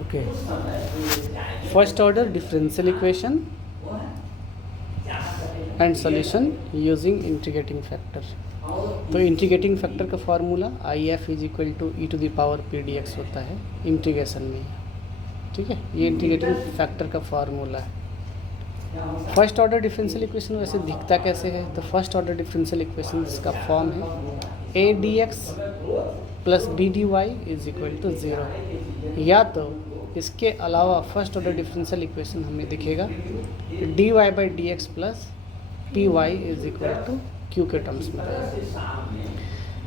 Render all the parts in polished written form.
Okay, first order differential equation and solution using integrating factor. तो integrating factor का formula I F is equal to e to the power P D x होता है integration में। ठीक है, ये integrating factor का formula है। फर्स्ट ऑर्डर डिफरेंशियल इक्वेशन वैसे दिखता कैसे है? तो फर्स्ट ऑर्डर डिफरेंशियल इक्वेशन का फॉर्म है a d x plus b d y is equal to zero, या तो इसके अलावा फर्स्ट ऑर्डर डिफरेंशियल इक्वेशन हमें दिखेगा d Y by D x plus p y is equal to q के terms में रहेगा।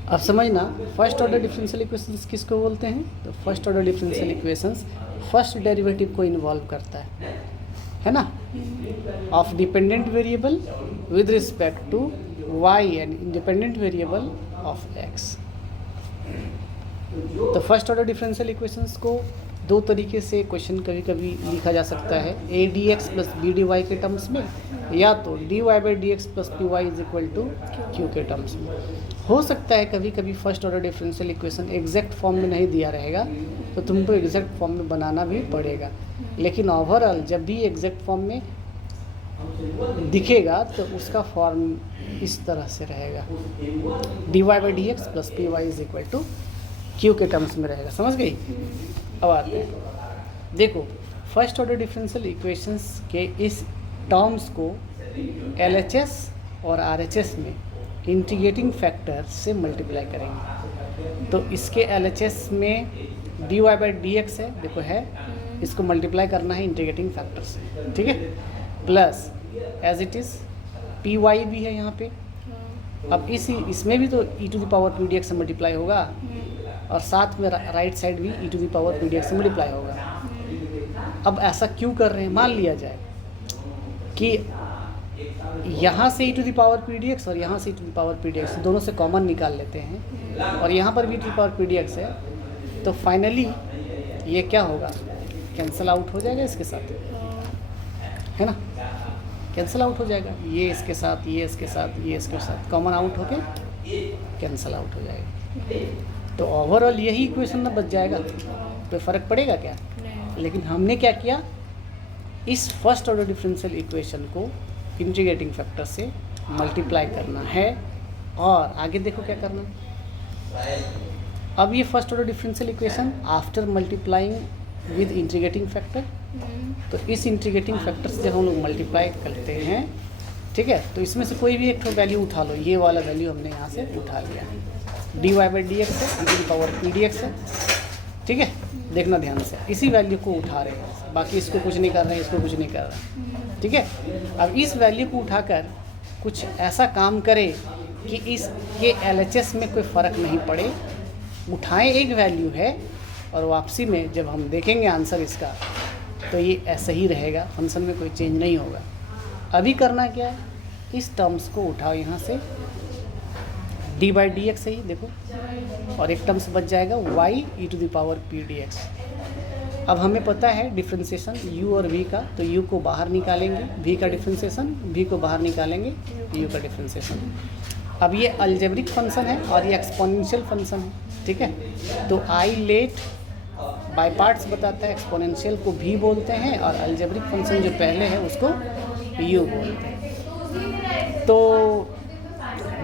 अब समझना, फर्स्ट ऑर्डर डिफरेंशियल इक्वेशंस किसको बोलते हैं? तो first order differential equations first derivative को इन्वॉल्व करता है ना, of dependent variable with respect to y and independent variable of x. तो फर्स्ट ऑर्डर डिफरेंशियल इक्वेशंस को दो तरीके से क्वेश्चन कभी कभी लिखा जा सकता है, a d x plus b d y के टर्म्स में, या तो d Y by D x plus p y is equal to q के टर्म्स में। हो सकता है कभी कभी first order differential equation exact form में नहीं दिया रहेगा तो तुमको एग्जैक्ट फॉर्म में बनाना भी पड़ेगा, लेकिन ओवरऑल जब भी एग्जैक्ट फॉर्म में दिखेगा तो उसका फॉर्म इस तरह से रहेगा, d Y by D x plus p y is equal to q के टर्म्स में रहेगा। समझ गई? अब आते हैं, देखो फर्स्ट ऑर्डर डिफरेंशियल इक्वेशंस के इस टर्म्स को LHS और RHS में इंटीग्रेटिंग फैक्टर से मल्टीप्लाई करेंगे। तो इसके LHS में d Y by D x है, देखो है, इसको मल्टीप्लाई करना है इंटीग्रेटिंग फैक्टर से, ठीक है, plus as it is P Y भी है यहाँ पे। अब इसमें भी तो E to the power P D X से मल्टीप्लाई होगा और साथ में राइट साइड भी E to the power P D X से मल्टीप्लाई होगा। अब ऐसा क्यों कर रहे हैं? मान लिया जाए कि यहाँ से E to the power P D X और यहाँ से E to the power P D X दोनों से कॉमन निकाल लेते हैं और यहाँ पर भी E to the power P D x है, तो फाइनली ये क्या होगा? कैंसिल आउट हो जाएगा इसके साथ, है ना, कैंसिल आउट हो जाएगा, ये इसके साथ, ये इसके साथ, ये इसके साथ कॉमन आउट होके कैंसिल आउट हो जाएगा। तो ओवरऑल यही इक्वेशन ना बच जाएगा, तो फ़र्क पड़ेगा क्या? लेकिन हमने क्या किया, इस फर्स्ट ऑर्डर डिफरेंशियल इक्वेशन को इंटीग्रेटिंग फैक्टर से मल्टीप्लाई करना है और आगे देखो क्या करना है। अब ये first order differential equation after multiplying with integrating factor, तो इस इंटीग्रेटिंग फैक्टर से जब हम लोग मल्टीप्लाई करते हैं, ठीक है, तो इसमें से कोई भी एक वैल्यू उठा लो, ये वाला वैल्यू हमने यहाँ से उठा लिया है, D Y by D x है, E to the power P D x है, ठीक है, देखना ध्यान से, इसी वैल्यू को उठा रहे हैं, बाकी इसको कुछ नहीं कर रहे हैं, इसको कुछ नहीं कर रहे हैं, ठीक है। अब इस वैल्यू को उठाकर कुछ ऐसा काम करें कि इसके LHS में कोई फ़र्क नहीं पड़े, उठाएं एक वैल्यू है और वापसी में जब हम देखेंगे आंसर इसका तो ये ऐसा ही रहेगा, फंक्शन में कोई चेंज नहीं होगा। अभी करना क्या है, इस टर्म्स को उठाओ यहाँ से, डी बाई डी एक्स है ही देखो, और एक टर्म्स बच जाएगा y e to the power P D x. अब हमें पता है डिफ्रेंसिएशन u और v का, तो u को बाहर निकालेंगे, v का डिफ्रेंसिएशन, v को बाहर निकालेंगे, u का डिफ्रेंसिएशन। अब ये अलजेब्रिक फंक्शन है और ये एक्सपोनेंशियल फंक्शन है, ठीक है। तो आई लेट बाय पार्ट्स बताता है, एक्सपोनेंशियल को v बोलते हैं और अलजेब्रिक फंक्शन जो पहले है उसको u बोलते हैं। तो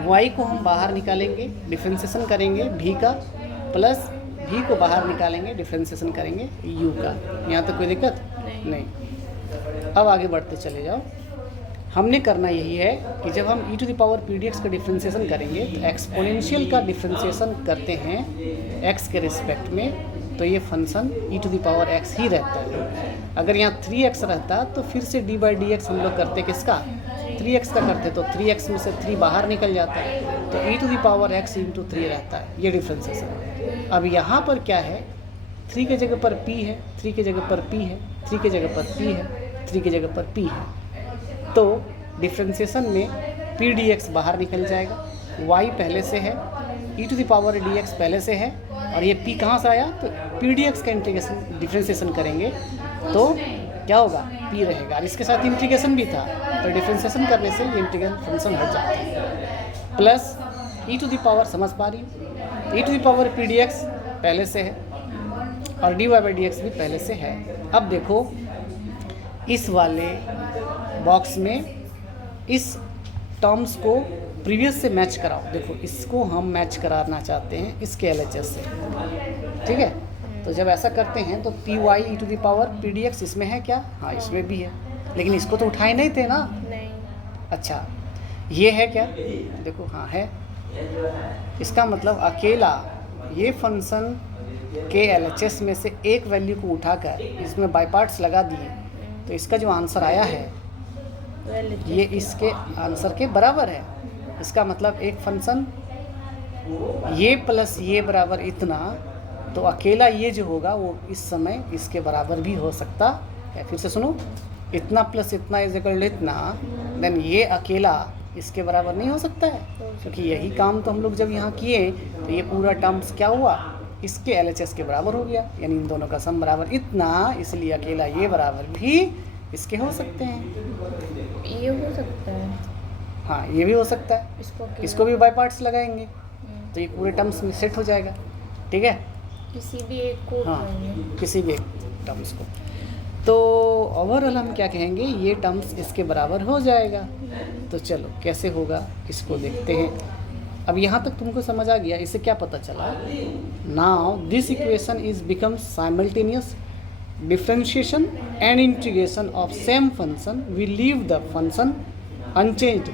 y को हम बाहर निकालेंगे, डिफ्रेंसिएशन करेंगे v का, प्लस v को बाहर निकालेंगे, डिफ्रेंसिएशन करेंगे u का। यहाँ तक कोई दिक्कत नहीं। अब आगे बढ़ते चले जाओ। हमने करना यही है कि जब हम E to the power P D X का डिफ्रेंसिएशन करेंगे तो एक्सपोनेंशियल का डिफ्रेंसिएशन करते हैं x के रिस्पेक्ट में, तो ये function e to the power x ही रहता है। अगर यहाँ 3x रहता तो फिर से डी बाई डी एक्स हम लोग करते किसका? 3x का करते, तो 3x में से 3 बाहर निकल जाता है, तो E to the power x into 3 रहता है, ये डिफ्रेंसिएशन। अब यहाँ पर क्या है, 3 के जगह पर p है, 3 के जगह पर p है, 3 के जगह पर p है, 3 के जगह पर p है, तो डिफ्रेंसिएशन में पी डी एक्स बाहर निकल जाएगा, y पहले से है, E to the power D X पहले से है, और ये p कहाँ से आया? तो पी डी एक्स का इंटीग्रेशन डिफ्रेंसिएशन करेंगे तो क्या होगा? p रहेगा, और इसके साथ इंटीग्रेशन भी था, तो डिफ्रेंसिएशन करने से ये इंटीग्रल फंक्शन हट जाता है। Plus E to the power, समझ पा रही हो, E to the power P D X पहले से है, और dy बाई डी एक्स भी पहले से है। अब देखो इस वाले बॉक्स में इस टर्म्स को प्रीवियस से मैच कराओ। देखो इसको हम मैच कराना चाहते हैं इसके LHS से, ठीक है। तो जब ऐसा करते हैं तो p y e to the power P D x इसमें है क्या? हाँ इसमें भी है, लेकिन इसको तो उठाए नहीं थे ना। नहीं। अच्छा ये है क्या? देखो हाँ है। इसका मतलब अकेला ये फंक्शन के LHS में से एक वैल्यू को उठाकर इसमें बाई पार्ट्स लगा दिए, तो इसका जो आंसर आया है ये इसके आंसर के बराबर है। इसका मतलब एक फंक्शन ये प्लस ये बराबर इतना, तो अकेला ये जो होगा वो इस समय इसके बराबर भी हो सकता है। फिर से सुनो, इतना प्लस इतना इज इक्वल टू इतना, देन ये अकेला इसके बराबर नहीं हो सकता है, क्योंकि यही काम तो हम लोग जब यहाँ किए तो ये पूरा टर्म्स क्या हुआ, इसके LHS के बराबर हो गया, यानी इन दोनों का सम बराबर इतना, इसलिए अकेला ये बराबर भी इसके हो सकते हैं। ये हो सकता है, हाँ ये भी हो सकता है। इसको भी बाई पार्ट्स लगाएंगे तो ये पूरे टर्म्स में सेट हो जाएगा, ठीक है। किसी भी एक को हाँ उठाएंगे। किसी भी एक टर्म्स को, तो ओवरऑल हम क्या कहेंगे, ये टर्म्स इसके बराबर हो जाएगा। तो चलो कैसे होगा इसको देखते हैं। अब यहाँ तक तुमको समझ आ गया, इससे क्या पता चला? Now this equation is become simultaneous differentiation and integration of same function, we leave the function unchanged,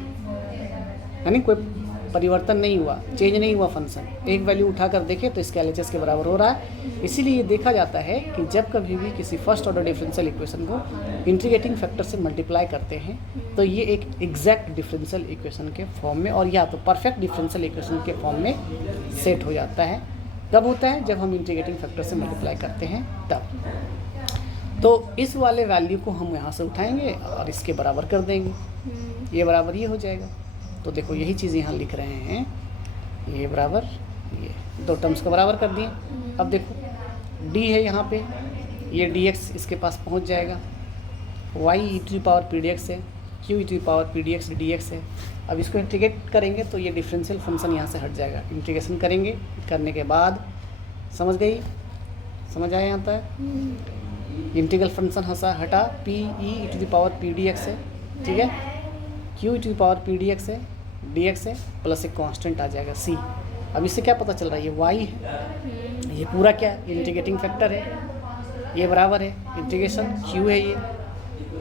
यानी कोई परिवर्तन नहीं हुआ, चेंज नहीं हुआ फंक्शन। एक वैल्यू उठाकर देखें तो इसके LHS के बराबर हो रहा है। इसीलिए देखा जाता है कि जब कभी भी किसी फर्स्ट ऑर्डर डिफरेंशियल इक्वेशन को इंटीग्रेटिंग फैक्टर से मल्टीप्लाई करते हैं तो ये एक एग्जैक्ट डिफरेंशियल इक्वेशन के फॉर्म में और या तो परफेक्ट डिफरेंशियल इक्वेशन के फॉर्म में सेट हो जाता है। कब होता है? जब हम इंटीग्रेटिंग फैक्टर से मल्टीप्लाई करते हैं तब। तो इस वाले वैल्यू को हम यहाँ से उठाएंगे और इसके बराबर कर देंगे, ये बराबर ये हो जाएगा। तो देखो यही चीज़ यहाँ लिख रहे हैं, ये बराबर ये दो टर्म्स को बराबर कर दिए। अब देखो d है यहाँ पे, ये dx इसके पास पहुँच जाएगा, y e to power P D x है, q e to power P D x dx है। अब इसको इंटीग्रेट करेंगे तो ये डिफरेंशियल फंक्शन यहाँ से हट जाएगा। इंटीग्रेशन करेंगे, करने के बाद समझ गई, समझ आया यहाँ तक? इंटीग्रल फंक्शन हटा p e to power P D x है, ठीक है, q e to power P D x है, dx है, प्लस एक कांस्टेंट आ जाएगा c। अब इससे क्या पता चल रहा है, ये y है, ये पूरा क्या है, इंटीग्रेटिंग फैक्टर है, ये बराबर है इंटीग्रेशन q है ये,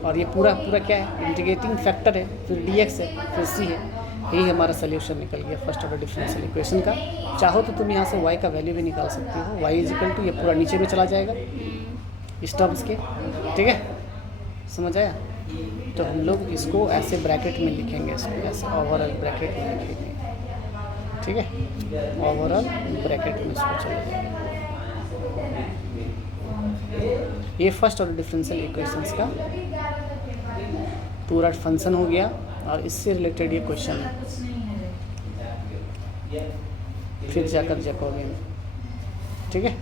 और ये पूरा क्या है, इंटीग्रेटिंग फैक्टर है, फिर dx है, फिर c है। यही हमारा सोल्यूशन निकल गया फर्स्ट ऑर्डर डिफरेंशियल इक्वेशन का। चाहो तो तुम यहाँ से y का वैल्यू भी निकाल सकते हो, y इज इक्वल टू ये पूरा नीचे में चला जाएगा इस टर्म्स के, ठीक है, समझ आया? तो हम लोग इसको ऐसे ब्रैकेट में लिखेंगे, इसको ऐसे ओवरऑल ब्रैकेट में लिखेंगे, ठीक है, ओवरऑल ब्रैकेट में इसको चले जाएंगे। ये फर्स्ट ऑर्डर डिफरेंशियल इक्वेशंस का पूरा फंक्शन हो गया और इससे रिलेटेड ये क्वेश्चन है, फिर जाकर जैकोबियन, ठीक है।